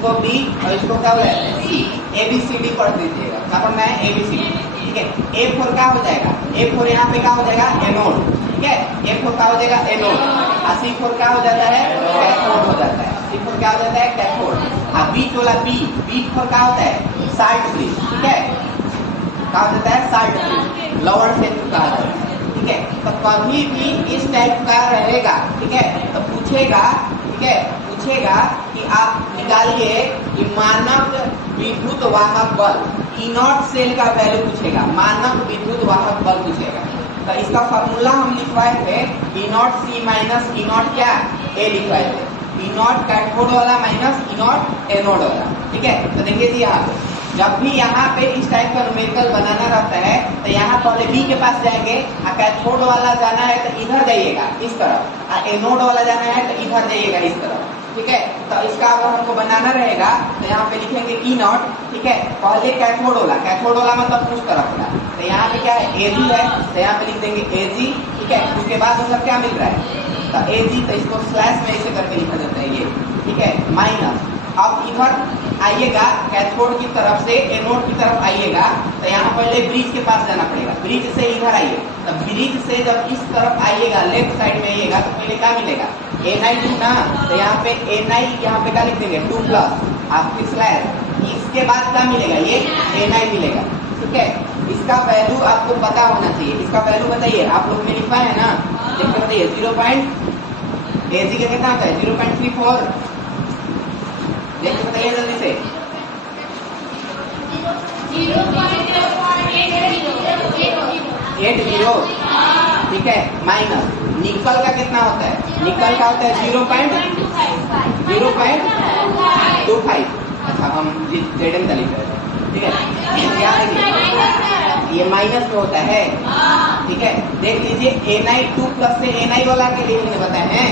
इसको बी और इसको क्या बोला जाता है सी। ABCD पढ़ दीजिएगा, क्या पढ़ना है ABCD, ठीक है। A4 क्या हो जाएगा, A4 यहाँ पे क्या हो जाएगा एनोड, ठीक है। A4 क्या हो जाएगा एनोड, और C4 क्या हो जाता है कैथोड हो जाता है, C4 क्या हो जाता है कैथोड। अब बीच वाला B4 क्या होता है साल्ट फ्री, ठीक है, क्या हो जाता है साल्ट फ्री, लोअर से कहा जाता है, ठीक है। तो कभी भी इस टाइप का रहेगा, ठीक है, तो पूछेगा, ठीक है, पूछेगा कि आप निकालिए कि मानक विद्युत वाहक बल E0 सेल का वैल्यू पूछेगा, मानक विद्युत वाहक बल पूछेगा। तो इसका फॉर्मूला हम लिखवाए थे E0 C माइनस E0 क्या A लिखवाए थे, E0 कैथोड वाला माइनस E0 एनोड वाला, ठीक है। तो देखिए जी यहाँ पे जब भी यहाँ पे इस टाइप का न्यूमेरिकल बनाना रहता है तो यहाँ पहले B के पास जाएंगे, और कैथोड वाला जाना है तो इधर जाइएगा इस तरफ, और एनोड वाला जाना है तो इधर जाइएगा इस तरफ, ठीक है। तो इसका अगर हमको बनाना रहेगा तो यहाँ पे लिखेंगे E0, ठीक है, पहले कैथोड वाला मतलब उस तरफ का, तो यहाँ पे क्या है AG है, तो यहाँ पे लिख देंगे AG, ठीक है। उसके बाद मतलब क्या मिल रहा है तो AG, तो इसको स्लैश में ऐसे करके लिखा जाता है ये, ठीक है, माइनस। अब इधर आइएगा कैथोड की तरफ से एनोड की तरफ आइएगा, तो यहाँ पहले ब्रिज के पास जाना पड़ेगा, ब्रिज से इधर आइए, तो ब्रिज से जब इस तरफ आइएगा लेफ्ट साइड में आइएगा तो पहले क्या मिलेगा Na2 ना, तो यहाँ पे Na यहाँ पे क्या लिख देंगे 2 प्लस, आपकी स्लैश, इसके बाद क्या मिलेगा ये Na मिलेगा, ठीक है। इसका वैल्यू आपको पता होना चाहिए, इसका वैल्यू बताइए, आप लोग ने लिखा है ना, देखिए बताइए 0. AG का कितना होता है 0.34, देखिए बताइए जल्दी से 0.80, ठीक है, माइनस निकल का कितना होता है, निकल का होता है 0.25, अच्छा हम ZM का लिख रहे हैं, ठीक है। क्या है ये माइनस में होता है, ठीक है। देख लीजिए Na2 प्लस से Na वाला के लिए बताए हैं,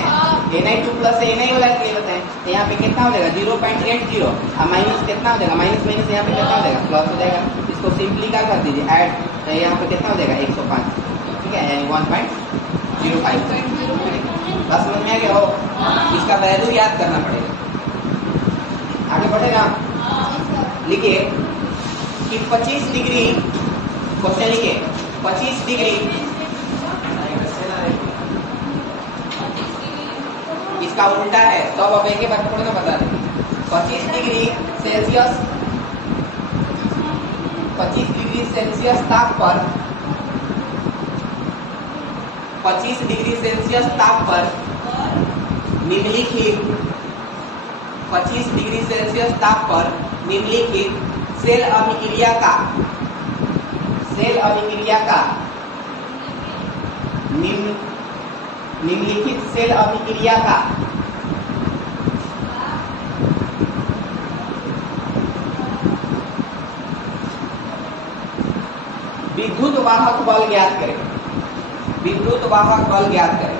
Na2 प्लस से Na वाला के लिए बताए, तो यहाँ पे कितना हो जाएगा 0.80, और माइनस कितना हो जाएगा, माइनस माइनस यहाँ पे कितना हो जाएगा प्लस हो जाएगा, इसको सिंपली क्या कर दीजिए ऐड, तो यहाँ पे कितना हो जाएगा 105, ठीक है, 1.05, बस समझ में आ गया हो। इसका वैल्यू याद करना पड़ेगा, आगे बढ़ेगा। लिखिए कि 25 डिग्री, क्वेश्चन लिखिए 25 डिग्री, इसका उल्टा है, तो अब एक एक बार थोड़ा ना बता दें। 25 डिग्री सेल्सियस, 25 डिग्री सेल्सियस ताप पर, 25 डिग्री सेल्सियस ताप पर निम्नलिखित 25 डिग्री सेल्सियस ताप पर निम्नलिखित सेल अभिक्रिया का निम्नलिखित सेल अभिक्रिया का विद्युत वाहक बल ज्ञात करें, विद्युत वाहक बल ज्ञात करें।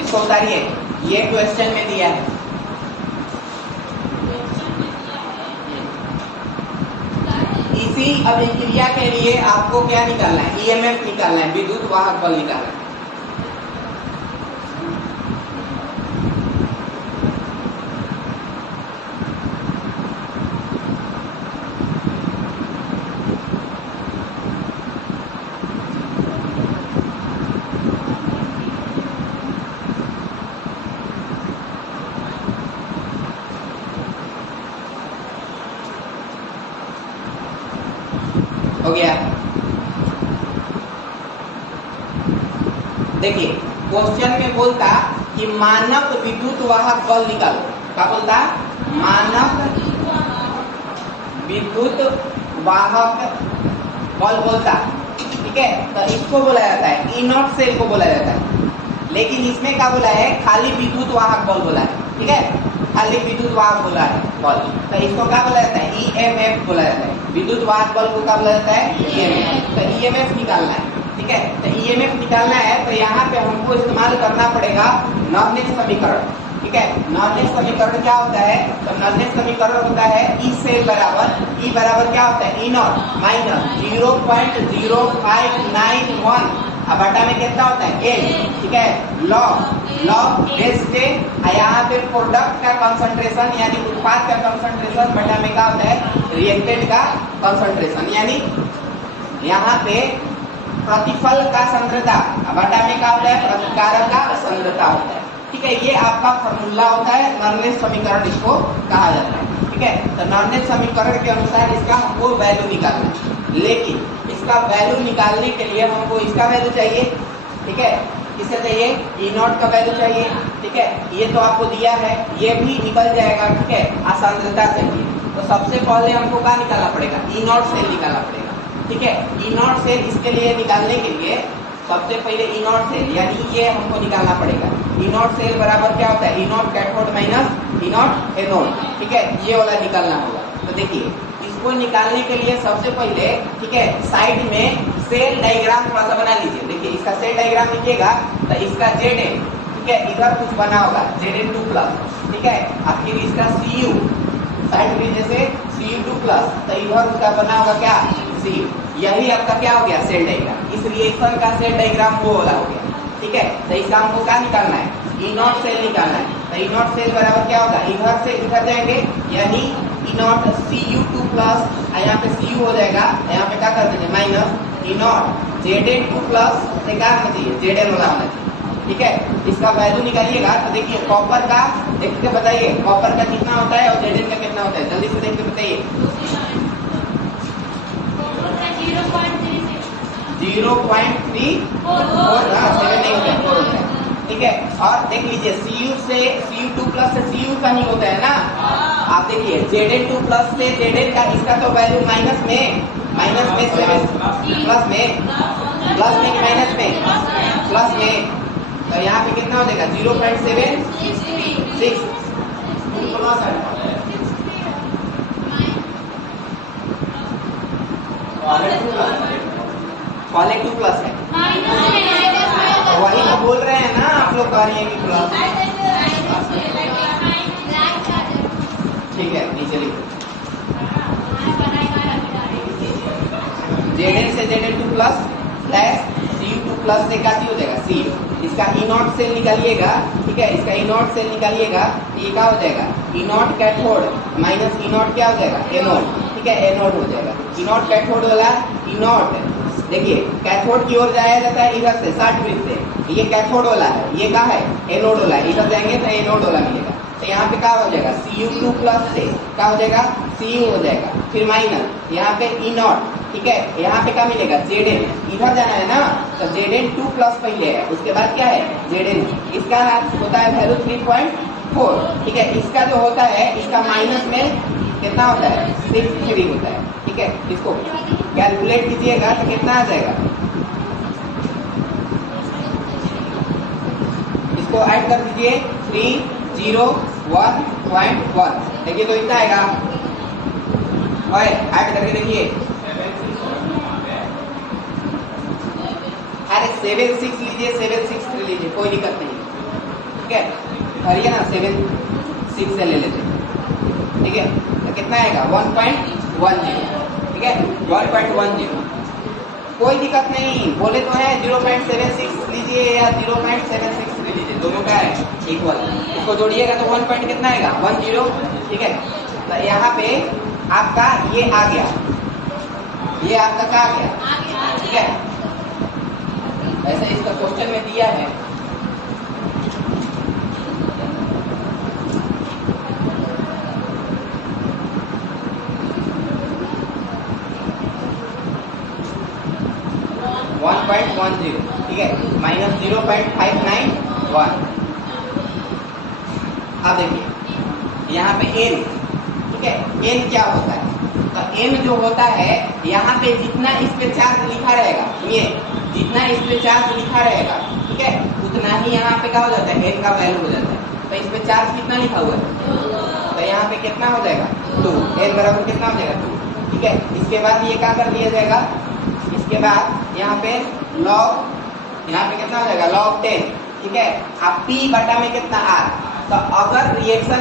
इसको उतारिए, ये क्वेश्चन में दिया है। इसी अभिक्रिया के लिए आपको क्या निकालना है, ईएमएफ निकालना है, विद्युत वाहक बल निकालना है। हो गया। देखिए क्वेश्चन में बोलता कि मानक विद्युत वाहक बल निकालो, क्या बोलता, मानक विद्युत वाहक बल बोलता, ठीक है। तो इसको बोला जाता है E0 सेल को बोला जाता है, लेकिन इसमें क्या बोला है, खाली विद्युत वाहक बल बोला है। ठीक है, खाली विद्युत वाहक बोला है बल, तो इसको क्या बोला जाता है, ईएमएफ बोला जाता है। विद्युत वाहक बल को क्या बोला जाता है, ईएमएफ। तो ईएमएफ निकालना है, ठीक है, तो ईएमएफ निकालना है तो यहाँ पे हमको इस्तेमाल करना पड़ेगा नॉर्डेन समीकरण, ठीक है। नॉर्डेन समीकरण क्या होता है, तो नॉर्डेन समीकरण होता है ई सेल बराबर, ई बराबर क्या होता है, ई नॉट माइनस 0.0591 अब बटा में कितना होता है, एल, ठीक है, लॉग बेस 10, यहाँ पे प्रोडक्ट का कंसंट्रेशन यानी उत्पाद का कंसंट्रेशन बटा में क्या होता है, रिएक्टेंट का कंसंट्रेशन, यानी यहाँ पे प्रतिफल का सांद्रता बटा में क्या होता है, प्रतिकारक का सांद्रता होता है, ठीक है। ये आपका फॉर्मूला होता है, नॉर्डेन समीकरण इसको कहा जाता है, ठीक है। तो नॉर्डेन समीकरण के अनुसार इसका हमको वैल्यू निकालना है, लेकिन इसका वैल्यू निकालने के लिए हमको इसका वैल्यू चाहिए, ठीक है, किससे चाहिए, ई नॉट का वैल्यू चाहिए, ठीक है। ये तो आपको दिया है, ये भी निकल जाएगा, ठीक है, सांद्रता चाहिए। तो सबसे पहले हमको क्या निकालना पड़ेगा, ई नॉट सेल निकालना पड़ेगा, ठीक है। ई नॉट सेल इसके लिए निकालने के लिए सबसे पहले ई नॉट सेल यानी ये हमको निकालना पड़ेगा। ई नॉट सेल बराबर क्या होता है, E naught cathode minus E naught anode, ठीक है, ये वाला निकालना होगा। तो देखिए इसको निकालने के लिए सबसे पहले, ठीक है, साइड में सेल डायग्राम थोड़ा सा बना लीजिए। देखिए इसका सेल डायग्राम लिखिएगा तो इसका Zn, ठीक है, इधर कुछ बना होगा Zn2+, ठीक है, और फिर इसका Cu साइड में जैसे Cu2+, तो इधर उसका बना होगा क्या, Cu, यही आपका क्या हो गया, सेल डायग्राम। इस रिएक्शन का सेल डायग्राम वो वाला हो गया, ठीक है। तो इसका हमको क्या निकालना है, ई नॉट सेल निकालना है। तो ई नॉट सेल बराबर क्या होगा, इधर से इधर जाएंगे यानी ई नॉट Cu2+, यहाँ पे Cu हो जाएगा, यहाँ पे क्या कर देंगे माइनस ई नॉट Zn2+ से क्या होना चाहिए, Zn वाला होना चाहिए, ठीक है। इसका वैल्यू निकालिएगा तो देखिए कॉपर का देख के बताइए, कॉपर का कितना होता है और Zn का कितना होता है, जल्दी से देख के बताइए। 0.347 नहीं होता है, 4 होता है, ठीक है। और देख लीजिए Cu2+ से Cu का नहीं होता है ना, आप देखिए Zn2+ से Zn का इसका तो वैल्यू माइनस में 7 प्लस में माइनस में प्लस में, तो यहाँ पे कितना हो जाएगा 0.76, कॉलेज 2+ है, वही तो बोल रहे हैं ना आप लोग, कह रही है कि प्लस, ठीक है, नीचे लिखो Zn से Zn2+ प्लस Cu2+ से क्या हो जाएगा C, इसका ई नॉट सेल निकालिएगा, ठीक है, इसका ई नॉट सेल निकालिएगा तो ये क्या हो जाएगा, E naught cathode minus E naught क्या हो जाएगा, एनोड, ठीक है, एनोड हो जाएगा। ई नॉट कैथोड वाला ई नॉट, देखिए कैथोड की ओर जाया जाता है इधर से 60 डिग्री से, ये कैथोड वाला है, ये क्या है, एनोड वाला है, इधर जाएंगे तो एनोड वाला मिलेगा। तो यहाँ पे क्या हो जाएगा, Cu2+ से क्या हो जाएगा, Cu हो जाएगा, फिर माइनस यहाँ पे ई नॉट, ठीक है, यहाँ पे क्या मिलेगा, Zn, इधर जाना है ना, तो Zn2+ पहले है, उसके बाद क्या है Zn, इसका होता है वैल्यू 3.4, ठीक है। इसका जो होता है इसका माइनस में कितना होता है, 63 होता है, ठीक है। इसको कैलकुलेट कीजिएगा तो कितना आ जाएगा, इसको ऐड कर दीजिए 301.1, देखिए तो इतना आएगा, ऐड करके देखिए, अरे 76 लीजिए, 763 लीजिए, कोई दिक्कत नहीं, ठीक है, करिए ना 76 से ले लेते, ठीक है। तो कितना आएगा 1.10, ठीक है, 1.10, कोई दिक्कत नहीं, बोले तो है 0.76 लीजिए या 0.76 ले लीजिए, दोनों का है इक्वल, इसको जोड़िएगा तो 1 पॉइंट कितना आएगा 10, ठीक है। तो यहाँ पे आपका ये आ गया, ये आपका क्या आ गया, ठीक है, ऐसे इसका क्वेश्चन में दिया है। ठीक है, माइनस 0.591। अब देखिए यहाँ पे n, ठीक है, n क्या होता है, तो n जो होता है यहाँ पे जितना इस पे चार्ज लिखा रहेगा, ये जितना इस पे चार्ज लिखा रहेगा, ठीक है, उतना ही यहाँ पे क्या हो जाता है, n का वैल्यू हो जाता है। तो इस पे चार्ज कितना लिखा हुआ है, तो यहाँ पे कितना हो जाएगा 2, n बराबर कितना हो जाएगा 2। ठीक है, इसके बाद ये क्या कर दिया जाएगा, इसके बाद यहाँ पे log, यहाँ पे कितना हो जाएगा log 10। ठीक है, अब P बटा में कितना R, तो अगर रिएक्शन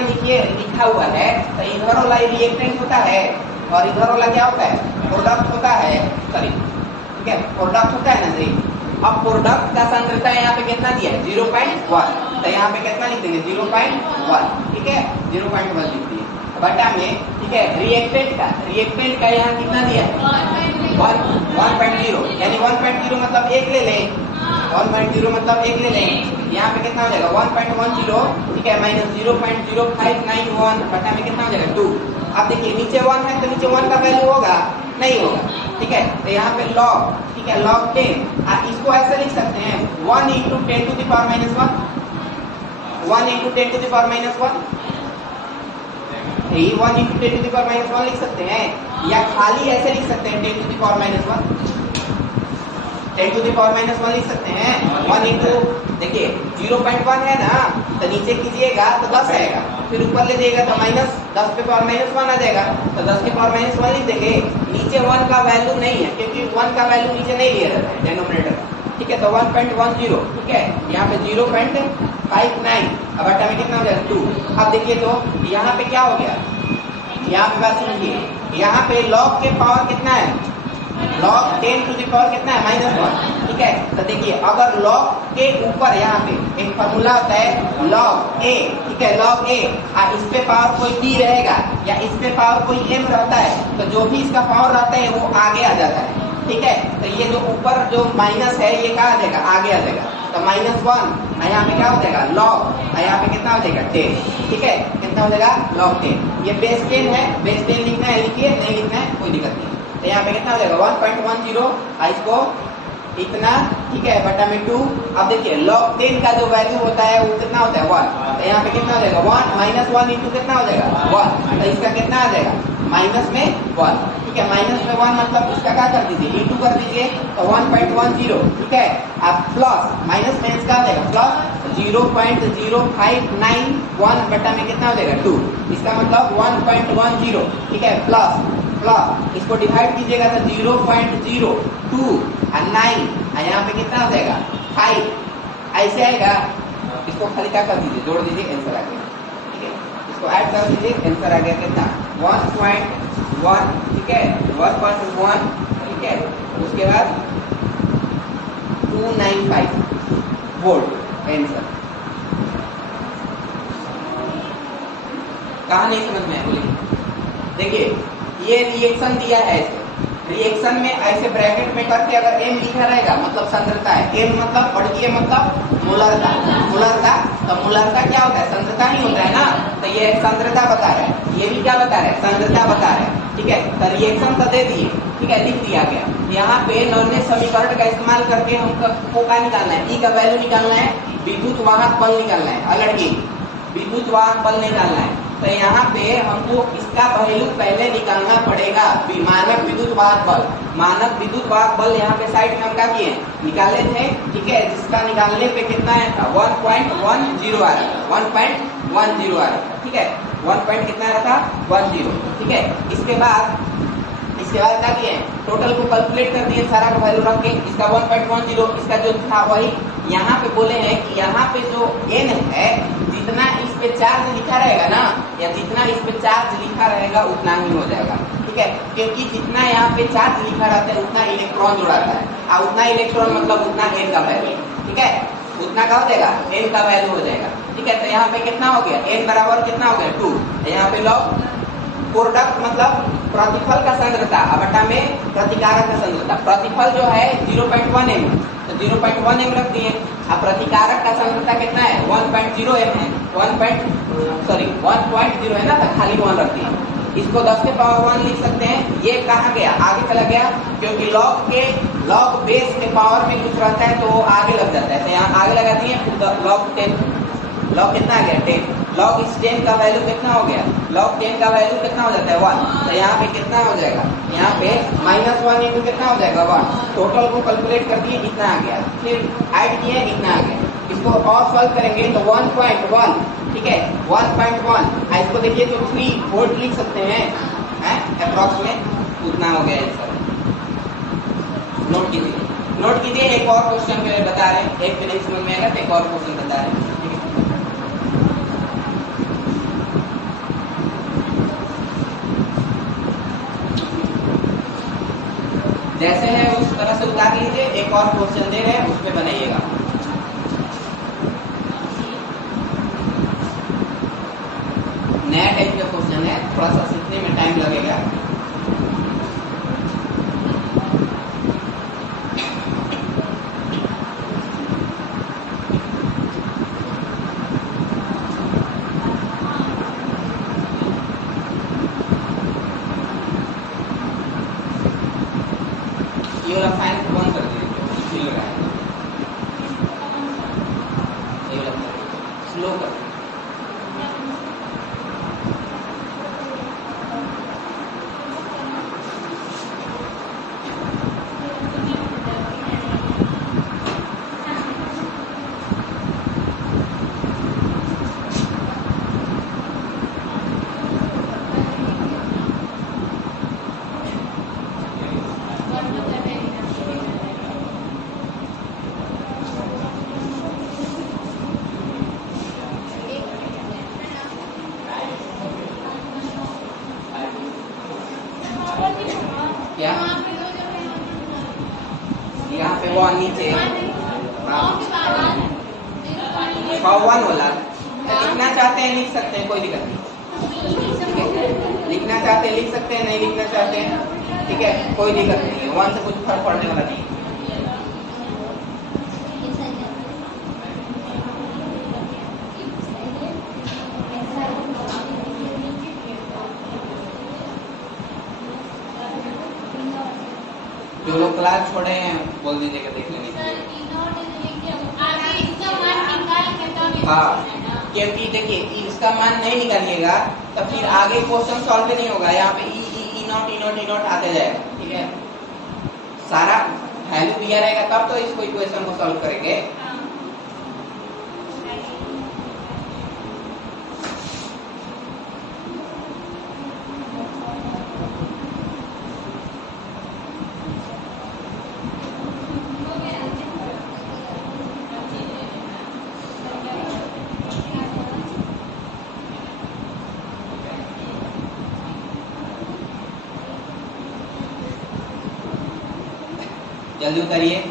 लिखा हुआ है तो इधर वाला रिएक्टेंट होता है और इधर वाला क्या होता है, प्रोडक्ट होता है, सॉरी ठीक है प्रोडक्ट होता है ना जी। अब प्रोडक्ट का सांद्रता यहाँ पे कितना दिया है 0.1, तो यहाँ पे कितना लिख देंगे 0.1। ठीक है 0.1 लिख दिए बटा में। ठीक है, रिएक्टेंट का यहाँ कितना दिया है 1.0, यानी 1.0 मतलब 1 ले लें, 1.0 मतलब 1 ले लें, यहाँ पे कितना हो जाएगा 1.10। ठीक है, माइनस 0.0591 बटा में कितना हो जाएगा 2। अब देखिए नीचे 1 है तो नीचे 1 का वैल्यू होगा, नहीं होगा। ठीक है, तो यहाँ पे log, ठीक है log 10, आप इसको ऐसे लिख सकते हैं 1 × 10⁻⁻1, 1 × 10⁻⁻1, 1 × 10⁻⁻1 लिख सकते हैं, या खाली ऐसे लिख सकते हैं 10⁻⁻1, 10⁻⁻1 लिख सकते हैं। 1 इंटू देखिए 0.1 है ना, तो नीचे कीजिएगा तो 10 आएगा, फिर ऊपर ले जाइएगा तो माइनस 10⁻⁻1 आ जाएगा, तो 10⁻⁻1 लिख देंगे। नीचे 1 का वैल्यू नहीं है क्योंकि 1 का वैल्यू नीचे नहीं लिया जाता है डेनोमिनेटर। ठीक है, तो 1.10, ठीक है यहाँ पे 0.59, अब बटा में कितना हो जाएगा 2। अब देखिए तो यहाँ पे क्या हो गया, यहाँ पे बात सुनिए, यहाँ पे log के पावर कितना है, log 10 टू द पावर कितना है -1। ठीक है, तो देखिए अगर log के ऊपर यहाँ पे एक फॉर्मूला होता है log a, ठीक है log a, और इस पे पावर कोई d रहेगा या इस पे पावर कोई m रहता है, तो जो भी इसका पावर रहता है वो आगे आ जाता है। ठीक है, तो ये जो ऊपर जो माइनस है ये कहाँ आ जाएगा, आगे आ जाएगा, तो -1, यहाँ पे क्या हो जाएगा log, यहाँ पे कितना हो जाएगा 10। ठीक है, कितना हो जाएगा log 10। ये बेस 10 है, बेस 10 लिखना है लिखिए, नहीं लिखना है कोई दिक्कत नहीं। तो यहाँ पे कितना हो जाएगा 1.10, इसको इतना, ठीक है बटा में 2। अब देखिए log 10 का जो वैल्यू होता है वो कितना होता है 1, तो यहाँ पे कितना हो जाएगा 1 -1 इंटू कितना हो जाएगा 1, तो इसका कितना आ जाएगा माइनस में 1। ठीक है, माइनस में 1 मतलब इसका क्या कर दीजिए इंटू कर दीजिए, तो 1.10। ठीक है, अब प्लस माइनस में इसका हो जाएगा प्लस 0.0591 बटा में कितना हो जाएगा 2, इसका मतलब 1.10। ठीक है, प्लस इसको डिवाइड कीजिएगा तो 0.02 और 9, यहाँ पे कितना हो जाएगा 5, ऐसे आएगा। इसको खाली क्या कर दीजिए, जोड़ दीजिए, आंसर आ गया। ठीक है, इसको ऐड कर दीजिए, आंसर आ गया कितना 1.1। ठीक है 1.1। ठीक है, उसके बाद 295 वोल्ट आंसर। कहा नहीं समझ में बोलिए। देखिए ये रिएक्शन दिया है, रिएक्शन में ऐसे ब्रैकेट में करके अगर m लिखा रहेगा मतलब सांद्रता है, m मतलब और ये मतलब मोलरता, तो मोलरता क्या होता है, सांद्रता नहीं होता है ना, तो ये सांद्रता बता रहा है, ये भी क्या बता रहा है, सांद्रता बता रहा है। ठीक है, तो रिएक्शन तो दे दिए, ठीक है लिख दिया गया। यहाँ पे नॉर्मल समीकरण का इस्तेमाल करके हमको क्या निकालना है, ई का वैल्यू निकालना है, विद्युत वाहक बल निकालना है, अलग ही विद्युत वाहक बल निकालना है। तो यहाँ पे हमको इसका वैल्यू पहले निकालना पड़ेगा, मानक विद्युत वाहक बल। मानक विद्युत वाहक बल यहाँ पे साइड में हम क्या किए निकाले थे। ठीक है, जिसका निकालने पे कितना है 1.10 आ रहा, 1.10 आ रहा। ठीक है, 1 पॉइंट कितना आ रहा था 10। ठीक है, इसके बाद क्या किए टोटल को कैलकुलेट कर दिए, सारा का वैल्यू रख के, इसका 1.10, इसका जो था वही यहाँ पे बोले हैं कि यहाँ पे जो n है जितना इस पे चार्ज लिखा रहेगा ना, या जितना इस पे चार्ज लिखा रहेगा उतना ही हो जाएगा। ठीक है, क्योंकि जितना यहाँ पे चार्ज लिखा रहता है उतना इलेक्ट्रॉन जुड़ाता है, और उतना इलेक्ट्रॉन मतलब उतना n का वैल्यू। ठीक है, उतना का हो जाएगा n का वैल्यू हो जाएगा। ठीक है, तो यहाँ पे कितना हो गया n बराबर कितना हो गया 2, यहाँ पे log प्रोडक्ट मतलब प्रतिफल का सांद्रता बटा में प्रतिकारक का सांद्रता। प्रतिफल जो है 0.1 m, तो 0.1 m रख दिए। अब प्रतिकारक का सांद्रता कितना है 1.0 m है, 1.0 है ना, तो खाली 1 रख दिए। इसको 10 के पावर 1 लिख सकते हैं। ये कहाँ गया, आगे चला गया, क्योंकि log बेस के पावर में कुछ रहता है तो वो आगे लग जाता है, तो यहाँ आगे लगा दिए। log 10, log कितना आ गया 10, log इस 10 का वैल्यू कितना हो गया, log 10 का वैल्यू कितना हो जाता है 1, तो यहाँ पे कितना हो जाएगा, यहाँ पे -1 इंटू कितना हो जाएगा 1। टोटल को कैलकुलेट कर दिए, इतना आ गया, फिर ऐड किए इतना आ गया। इसको और सॉल्व करेंगे तो 1.1, ठीक है 1.1, इसको देखिए तो 3 वोल्ट लिख सकते हैं अप्रॉक्स में, उतना हो गया आंसर। नोट कीजिए एक और क्वेश्चन के बता रहे हैं, एक मिनट समझ में आएगा तो एक और क्वेश्चन बता रहे हैं। जैसे है उस तरह से उतार लीजिए, एक और क्वेश्चन दे रहे हैं उस पे बनाइएगा। नया टाइप का क्वेश्चन है, थोड़ा सा सीखने में टाइम लगेगा। ये वाला फैन को बंद कर दीजिए, हिल रहा है, ये वाला स्लो कर। क्या यहाँ पे वो नीचे 1 होला, लिखना चाहते हैं लिख सकते हैं, कोई दिक्कत नहीं। लिखना चाहते हैं लिख सकते हैं, नहीं लिखना चाहते हैं ठीक है, कोई दिक्कत नहीं है, 1 से कुछ फर्क पड़ने वाला नहीं। जो लोग क्लास छोड़े हैं बोल दीजिएगा देख लेने के लिए। हाँ, क्योंकि देखिए इसका मान नहीं निकालिएगा तो फिर आगे क्वेश्चन सॉल्व नहीं होगा। यहाँ पे ई नॉट आते जाएगा, ठीक है। सारा वैल्यू दिया रहेगा तब तो इसको इक्वेशन को सॉल्व करेंगे। जल्दी उतारिए।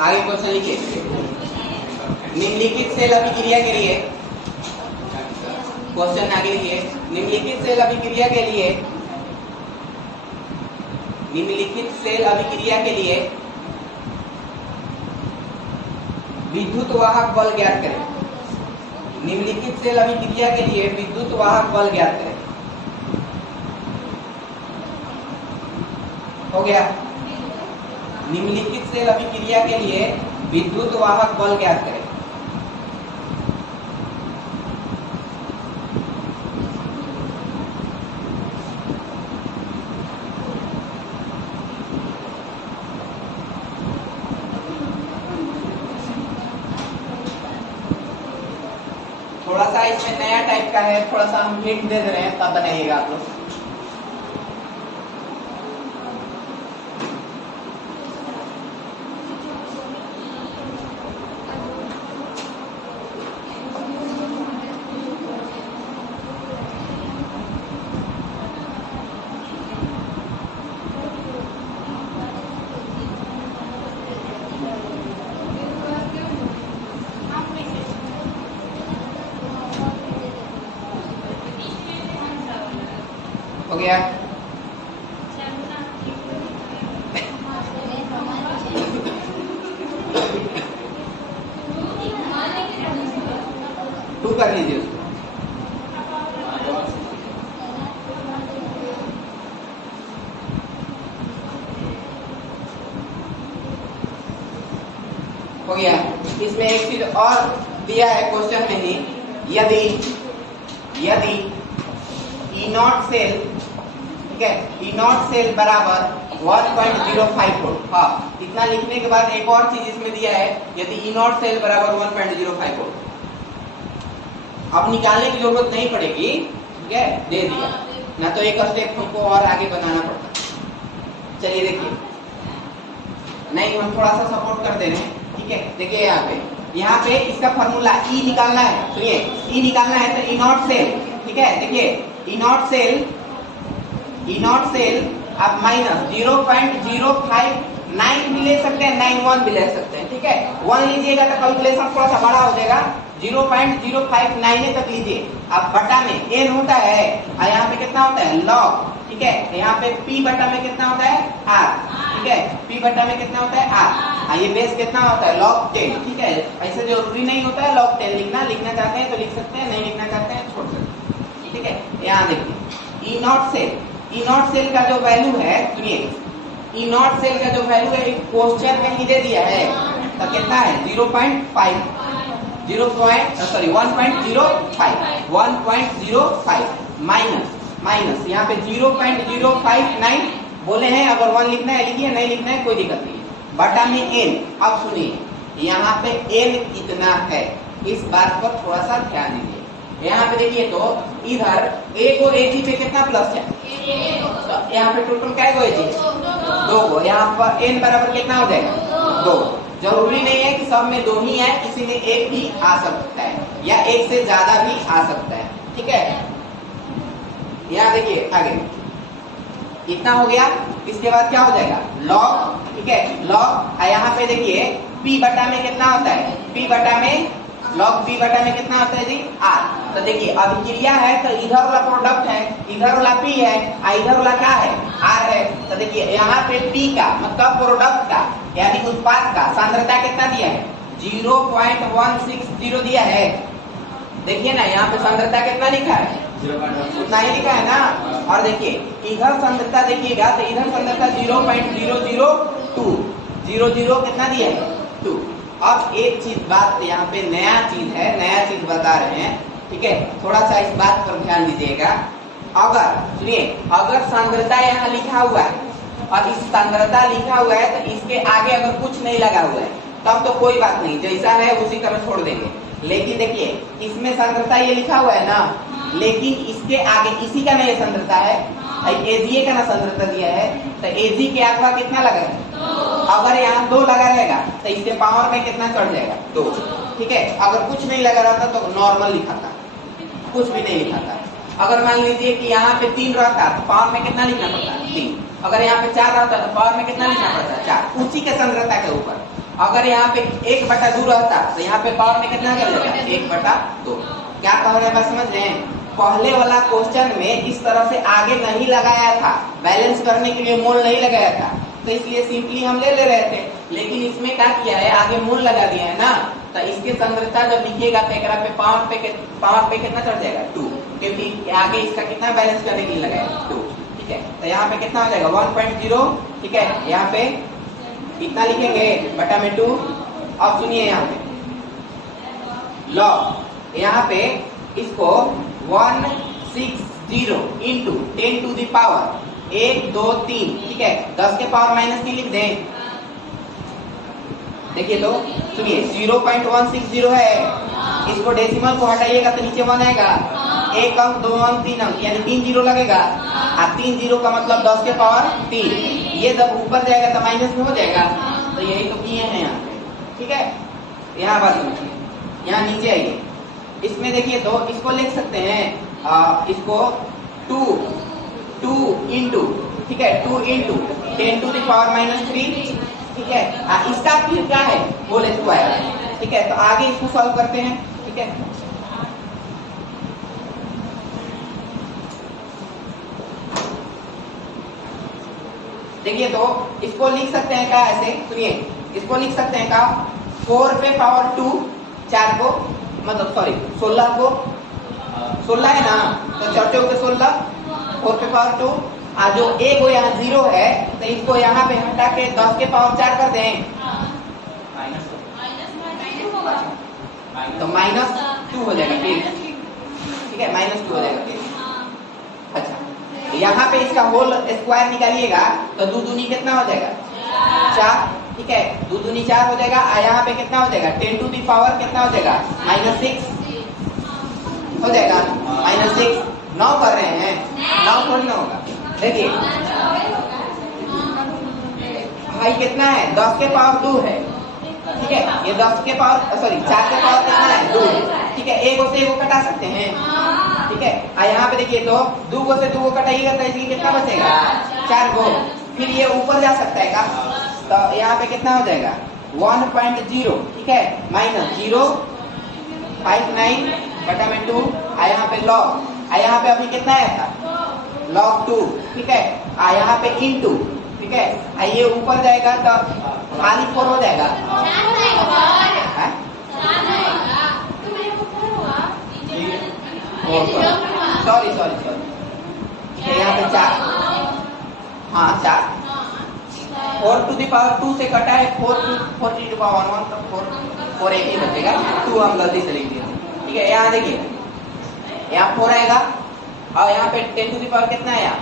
आगे क्वेश्चन लिखिए। निम्नलिखित सेल अभिक्रिया के लिए, क्वेश्चन आगे लिखिए। निम्नलिखित सेल अभिक्रिया के लिए, निम्नलिखित सेल अभिक्रिया के लिए विद्युत वाहक बल ज्ञात करें। निम्नलिखित सेल अभिक्रिया के लिए विद्युत वाहक बल ज्ञात करें। हो गया। निम्नलिखित सेल अभिक्रिया के लिए विद्युत वाहक बल ज्ञात करें। थोड़ा सा इसमें नया टाइप का है, थोड़ा सा हम हिंट दे रहे हैं, तब बनाइएगा आप लोग। हो गया। हो गया। इसमें एक चीज और दिया है क्वेश्चन में ही, यदि ई नॉट सेल, ठीक है, ई नॉट सेल बराबर 1.05 वोल्ट। हाँ, इतना लिखने के बाद एक और चीज इसमें दिया है, यदि ई नॉट सेल बराबर 1.05 वोल्ट। अब निकालने की जरूरत नहीं पड़ेगी, ठीक है, दे दिया ना, तो एक स्टेप हमको और आगे बनाना पड़ता। चलिए देखिए, नहीं हम थोड़ा सा सपोर्ट कर दे रहे हैं, ठीक है। देखिए यहाँ पे इसका फॉर्मूला ई निकालना है, सुनिए, ई निकालना है तो ई नॉट सेल, ठीक है, देखिए ई नॉट सेल आप माइनस 0.059 भी ले सकते हैं, 91 भी ले सकते हैं, ठीक है। 1 लीजिएगा तो कैलकुलेशन थोड़ा सा बड़ा हो जाएगा, 0.059 तक लीजिए। अब बटा में n होता है और यहाँ पे कितना होता है log, ठीक है, यहाँ पे p बटा में कितना होता है r, ठीक है, p बटा में कितना होता है r, ये बेस कितना होता है log 10, ठीक है। ऐसे जरूरी नहीं होता है log 10 लिखना चाहते हैं तो लिख सकते हैं, नहीं लिखना चाहते हैं छोड़ सकते हैं, ठीक है। यहाँ देखिए ई नॉट सेल का जो वैल्यू है, सुनिए, ई नॉट सेल का जो वैल्यू है क्वेश्चन में ही दे दिया है, तो कितना है 1.05 माइनस यहाँ पे 0.059 बोले हैं। अगर 1 लिखना है लिखिए, नहीं लिखना है कोई दिक्कत नहीं, बटा में n। अब सुनिए यहाँ पे n कितना है, इस बात पर थोड़ा सा ध्यान दीजिए। यहाँ पे देखिए तो इधर a को ac पे कितना प्लस है, तो यहाँ पे टोटल क्या है 2 को, यहाँ पर n बराबर कितना हो जाएगा 2। जरूरी नहीं है कि सब में 2 ही है, किसी में 1 भी आ सकता है या 1 से ज्यादा भी आ सकता है, ठीक है। यहाँ देखिए आगे इतना हो गया, इसके बाद क्या हो जाएगा log, ठीक है, log। यहाँ पे देखिए p बटा में कितना होता है, p बटा में log p बटा में कितना होता है जी r। तो देखिए अभिक्रिया है तो इधर वाला प्रोडक्ट है, इधर वाला p है, इधर वाला क्या है r है। तो देखिए यहाँ पे p का मतलब प्रोडक्ट का यानी उत्पाद का सांद्रता कितना दिया है 0.160 दिया है। देखिए ना यहाँ पे सांद्रता कितना लिखा है, उतना ही लिखा है ना। और देखिए इधर सांद्रता देखिएगा तो इधर सांद्रता 0.002 कितना दिया है 2। अब एक चीज बात यहाँ पे नया चीज बता रहे हैं, ठीक है, थोड़ा सा इस बात पर ध्यान दीजिएगा। अगर सुनिए, अगर सांद्रता यहाँ लिखा हुआ है और इस सांद्रता लिखा हुआ है तो इसके आगे अगर कुछ नहीं लगा हुआ है तब तो कोई बात नहीं, जैसा है उसी तरह छोड़ देंगे। लेकिन देखिए इसमें सांद्रता ये लिखा हुआ है ना, लेकिन इसके आगे इसी का नहीं सांद्रता है, एजीए का ना सांद्रता दिया है, तो एजी के आंकड़ा कितना लगा है, अगर यहाँ 2 लगा रहेगा तो इसके पावर में कितना चढ़ जाएगा 2, ठीक है। अगर कुछ नहीं लगा रहता तो नॉर्मल लिखा था, कुछ भी नहीं लिखा था। अगर मान लीजिए कि यहाँ पे 3 रहता तो पावर में कितना लिखना पड़ता 3, अगर यहाँ पे 4 रहता तो पावर में कितना लिखना पड़ता 4, उसी के सांद्रता के ऊपर। अगर यहाँ पे 1/2 रहता तो यहाँ पे पावर में कितना चल जाएगा 1/2। क्या कह रहे हैं समझ रहे हैं। पहले वाला क्वेश्चन में इस तरह से आगे नहीं लगाया था, बैलेंस करने के लिए मोल नहीं लगाया था, तो इसलिए सिंपली हम ले रहे थे। लेकिन इसमें क्या किया है, आगे मोल लगा दिया है ना, तो इसके सांद्रता जब लिखिएगा तो एक पे पावर पे कितना चढ़ जाएगा 2, क्योंकि आगे इसका कितना बैलेंस करने के लिए लगाया 2, ठीक है। तो यहाँ पे कितना हो जाएगा 1.0, ठीक है। यहाँ पे इतना लिखेंगे बटा में 2। अब सुनिए यहाँ पे लॉग, यहाँ पे इसको 160 इंटू 10 टू द पावर 1 2 3, ठीक है, 10 के पावर -3 लिख दें। देखिए तो सुनिए 0.160 है, इसको डेसिमल को हटाइएगा तो नीचे 1 आएगा, 1 अंक 2 अंक 3 अंक यानी 3 जीरो लगेगा, और 3 जीरो का मतलब 10 के पावर 3। ये जब ऊपर जाएगा तो माइनस में हो जाएगा, तो यही तो किए हैं यहाँ पे, ठीक है। यहाँ बात समझिए, यहाँ नीचे आइए, इसमें देखिए तो इसको लिख सकते हैं, इसको 2 इंटू, ठीक है, 2 इंटू 10 टू द पावर -3, ठीक है। इसका फिर क्या है होल स्क्वायर, ठीक है। तो आगे इसको सॉल्व करते हैं, ठीक है। देखिए तो इसको लिख सकते हैं क्या ऐसे, सुनिए इसको लिख सकते हैं क्या 4 पे पावर 2, 4 को मतलब सॉरी 16 को 16 है ना, तो 4 चौके 16, 4 पे पावर 2, और जो a को यहाँ 0 है तो इसको यहाँ पे हटा के 10 के पावर 4 कर दें, तो -2 हो जाएगा फिर, ठीक है, -2 हो जाएगा फिर। अच्छा, यहाँ पे इसका होल स्क्वायर निकालिएगा तो 2 दूनी कितना हो जाएगा 4, ठीक है, 2 दूनी 4 हो जाएगा। यहाँ पे कितना हो जाएगा 10 टू दी पावर कितना हो जाएगा -6 हो जाएगा, -6। 9 कर रहे हैं, 9 थोड़ी ना होगा। देखिए भाई कितना है 10 के पावर 2 है, ठीक है, ये 10 के पावर सॉरी 4 के पावर कितना है 2, ठीक है, एक से एक कटा सकते हैं, ठीक है। यहाँ पे देखिए तो 2 को से 2 को कटाइएगा तो इसलिए कितना बचेगा 4 को, फिर ये ऊपर जा सकता है का, तो यहाँ पे कितना हो जाएगा 1.0, ठीक है, -059 बटा में 2। यहाँ पे लॉग, यहाँ पे अभी कितना आया था log 2, ठीक है, यहाँ पे इंटू, ठीक है, ये ऊपर जाएगा तो खाली 4 हो जाएगा, सॉरी यहाँ पे 4, हाँ 4, 4 टू दी पावर 2 से कटा है 4 टू पावर 1 तो 4 एक ही बचेगा, 2 हम गलती से लिख दिए, ठीक है। यहाँ देखिए यहाँ 4 आएगा और यहाँ पे 10 टू दी पावर कितना है यहाँ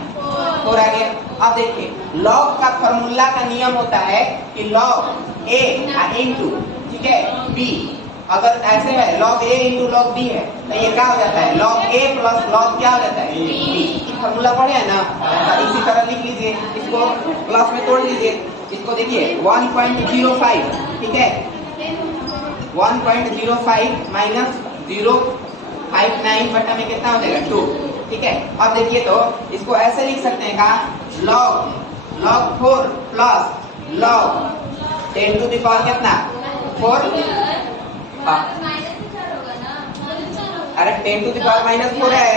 4 आ गया। अब देखिए लॉग का फॉर्मूला का नियम होता है कि लॉग ए इंटू, ठीक है, बी, अगर ऐसे है log a into log b है तो ये क्या हो जाता है log a प्लस log क्या हो जाता है b। फॉर्मूला पढ़े है ना, इसी तरह लिख लीजिए, इसको प्लस में तोड़ लीजिए, इसको देखिए 1.05, ठीक है, 1.05 माइनस 0.59 बटा में कितना हो जाएगा 2, ठीक है। अब देखिए तो इसको ऐसे लिख सकते हैं का log 4 plus log 10 to the power कितना 4, अरे 10 टू दी पावर -4 है,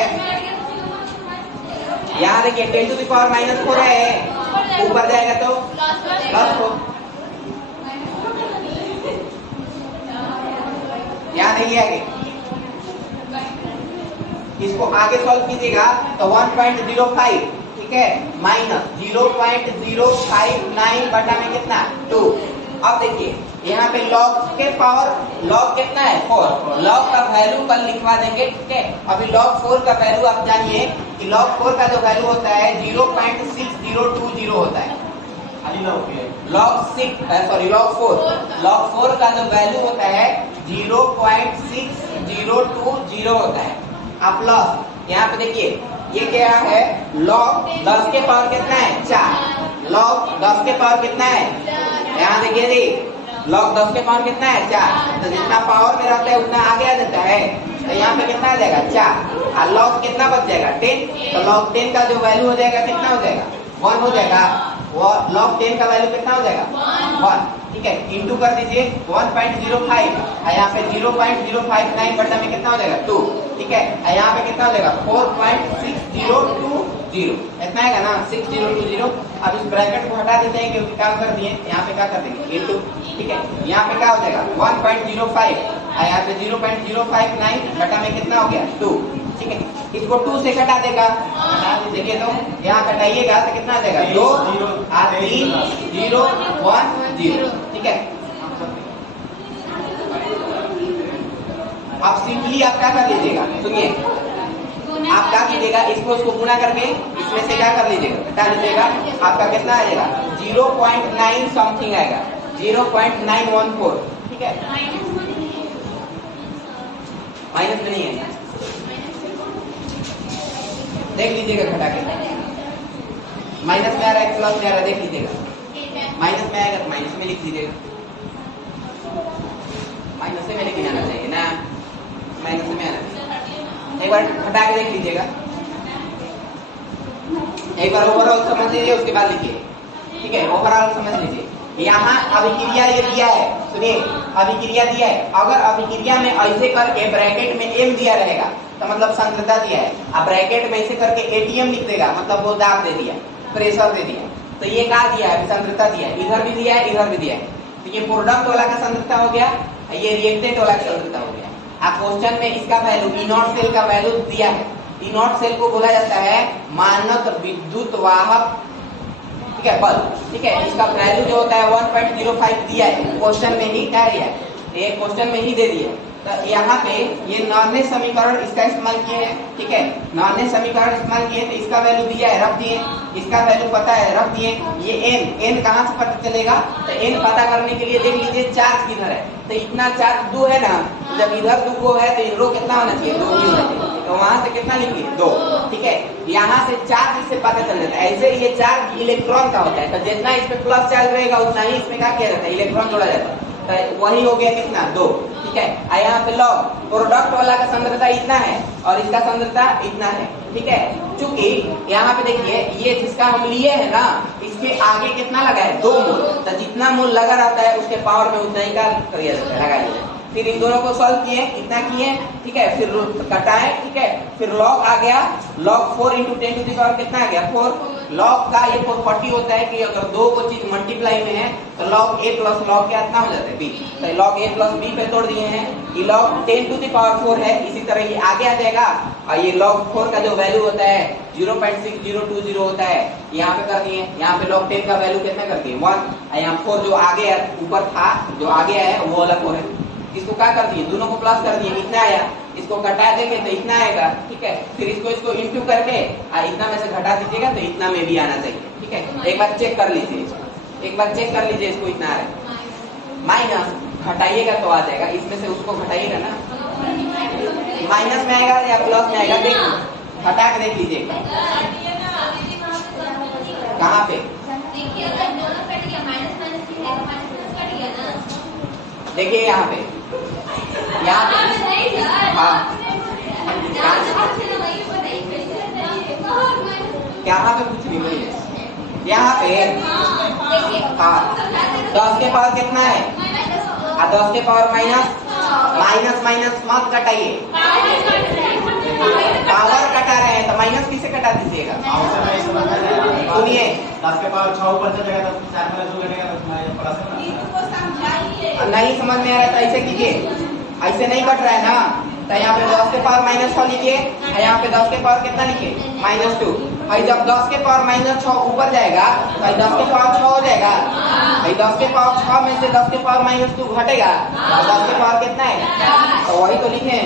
यहाँ देखिए 10 टू दी पावर -4 है, ऊपर जाएगा तो +4, यहाँ नहीं आगे, इसको आगे सॉल्व कीजिएगा तो 1.05, ठीक है, -0.059 बटा में कितना 2। अब देखिए यहाँ पे log के पावर log कितना है 4, log का वैल्यू कल लिखवा देंगे, ठीक है। अभी log 4 का वैल्यू आप जानिए कि log 4 का जो वैल्यू होता है 0.6020 होता है, log 4 का जो वैल्यू होता है 0.6020 होता है। अब प्लस यहाँ पे देखिए ये क्या है log 10 के पावर कितना है 4, log 10 के पावर कितना है, यहाँ देखिए जी log 10 के पावर कितना है 4, तो जितना पावर में रहता है उतना आगे आ जाता है, तो यहाँ पे कितना आ जाएगा 4, और log कितना बच जाएगा 10, तो log 10 का जो वैल्यू हो जाएगा कितना हो जाएगा 1 हो जाएगा, वो log 10 का वैल्यू कितना हो जाएगा 1, ठीक है, इंटू कर दीजिए 1.05, यहाँ पे 0.059 बटा में कितना हो जाएगा 2, ठीक है, यहाँ पे कितना हो जाएगा 4.6020, इतना आएगा ना 6020। अब इस ब्रैकेट को हटा देते हैं क्योंकि क्या कर दिए, यहाँ पे क्या कर देंगे इंटू, ठीक है, यहाँ पे क्या हो जाएगा 1.05, यहाँ पे 0.059 बटा में कितना हो गया 2, ठीक है, इसको 2 से कटा देगा, देखिए तो यहाँ कटाइएगा तो कितना आ जाएगा 2 और 3 0 1 0, ठीक है। अब सिंपली आप क्या कर लीजिएगा, सुनिए आप क्या कीजिएगा, इसको उसको गुना करके इसमें से क्या कर लीजिएगा कटा लीजिएगा, आपका कितना आ जाएगा 0.9 समथिंग आएगा, 0.914, ठीक है, माइनस में नहीं है, देख लीजिएगा घटा के, माइनस में आ रहा है प्लस में आ रहा है, देख लीजिएगा, माइनस में आएगा तो माइनस में लिख दीजिएगा, माइनस में लेकिन आना चाहिए ना, माइनस में आना चाहिए, एक बार घटा के देख लीजिएगा, एक बार ओवरऑल समझ लीजिए उसके बाद लिखिए, ठीक है, ओवरऑल समझ लीजिए। यहाँ अभिक्रिया ये दिया है, सुनिए अभिक्रिया दिया है, अगर अभिक्रिया में ऐसे करके ब्रैकेट में m दिया रहेगा तो मतलब सांद्रता दिया है, अब ब्रैकेट में ऐसे करके ATM लिख देगा मतलब वो दाब दे दिया, प्रेशर दे दिया, तो ये क्या दिया है सांद्रता दिया है, इधर भी दिया है इधर भी दिया है, तो ये प्रोडक्ट वाला का सांद्रता हो गया, ये रिएक्टेंट वाला का सांद्रता हो गया। आप क्वेश्चन में इसका वैल्यू ई नॉट सेल का वैल्यू दिया है, ई नॉट सेल को बोला जाता है मानक विद्युत वाहक, ठीक है, बल, ठीक है, इसका वैल्यू जो होता है 1.05 दिया है क्वेश्चन में ही क्या है ये क्वेश्चन में ही दे दिया। तो यहाँ पे ये नॉर्मल समीकरण इसका इस्तेमाल किए हैं, ठीक है, नॉर्मल समीकरण इस्तेमाल किए तो इसका वैल्यू दिया है, रख दिए, इसका वैल्यू पता है, रख दिए। ये n कहाँ से पता चलेगा? तो n पता करने के लिए देख लीजिए चार्ज किधर है, तो इतना चार्ज 2 है ना, जब इधर 2 को है तो रो कितना होना चाहिए? 2 ही होना चाहिए, तो वहां से कितना लिखिए? 2, ठीक है। यहाँ से चार्ज इससे पता चल जाता है। ऐसे ये चार्ज इलेक्ट्रॉन का होता है, तो जितना इसमें प्लस चार्ज रहेगा उतना ही इसमें क्या किया जाता है? इलेक्ट्रॉन जोड़ा जाता है। तो वही हो गया कितना? 2, ठीक है। यहाँ पे लॉग प्रोडक्ट वाला का सांद्रता इतना है और इसका सांद्रता इतना है, ठीक है। चूंकि यहाँ पे देखिए ये जिसका हम लिए है ना, इसके आगे कितना लगा है? 2 मोल, तो जितना मोल लगा रहता है उसके पावर में उतना ही का किया जाता है, लगा दिया। फिर इन दोनों को सॉल्व किए, इतना किए, ठीक है, फिर कटाए, ठीक है, फिर लॉग आ गया, लॉग 4 × 10⁻⁴ कितना आ गया? 4। लॉग का ये 440 होता है कि अगर 2 को चीज मल्टीप्लाई में है तो लॉग a प्लस लॉग क्या इतना हो जाता है? b, तो लॉग a प्लस b पे तोड़ दिए हैं। ये लॉग 10⁴ है, इसी तरह ये आगे आ जाएगा और ये लॉग 4 का जो वैल्यू होता है 0.6020 होता है, यहाँ पे कर दिए। यहाँ पे लॉग 10 का वैल्यू कितना कर दिए? 1। यहाँ 4 जो आगे ऊपर था, जो आगे आया वो वाला 4 है, इसको क्या कर दिए? दोनों को प्लस कर दिए, इतना आया, इसको घटा देंगे तो इतना आएगा, ठीक है। फिर इसको इंटू करके इतना में से घटा दीजिएगा तो इतना में भी आना चाहिए, ठीक है। एक बार चेक कर लीजिए इसको, एक बार चेक कर लीजिए इसको, इतना आ रहा है। माइनस घटाइएगा तो आ जाएगा, इसमें से उसको घटाइएगा ना, माइनस में आएगा या प्लस में आएगा? देखिए घटा के देख लीजिएगा कहाँ पे। देखिए यहाँ पे, हाँ यहाँ पे कुछ नहीं है, यहाँ पे हाँ 10 के पावर कितना है? 10 के पावर माइनस मत घटाइए, पावर कटा रहे हैं तो माइनस किसे कटा दीजिएगा? सुनिए 10 के पावर 6 ऊपर चलेगा तो 4 में 2 घटेगा तो प्लस नहीं समझ में आ रहा है तो ऐसे कीजिए, ऐसे नहीं कट रहा है ना, तो यहाँ पे 10 के पावर -6 लिखिए, यहाँ पे 10 के पावर कितना लिखिए? -2। भाई जब 10 के पावर -6 ऊपर जाएगा तो 10 के पावर 6 हो जाएगा। भाई 10 के पावर 6 में से 10 के पावर -2 घटेगा, 10 के पावर कितना है? तो वही तो लिखे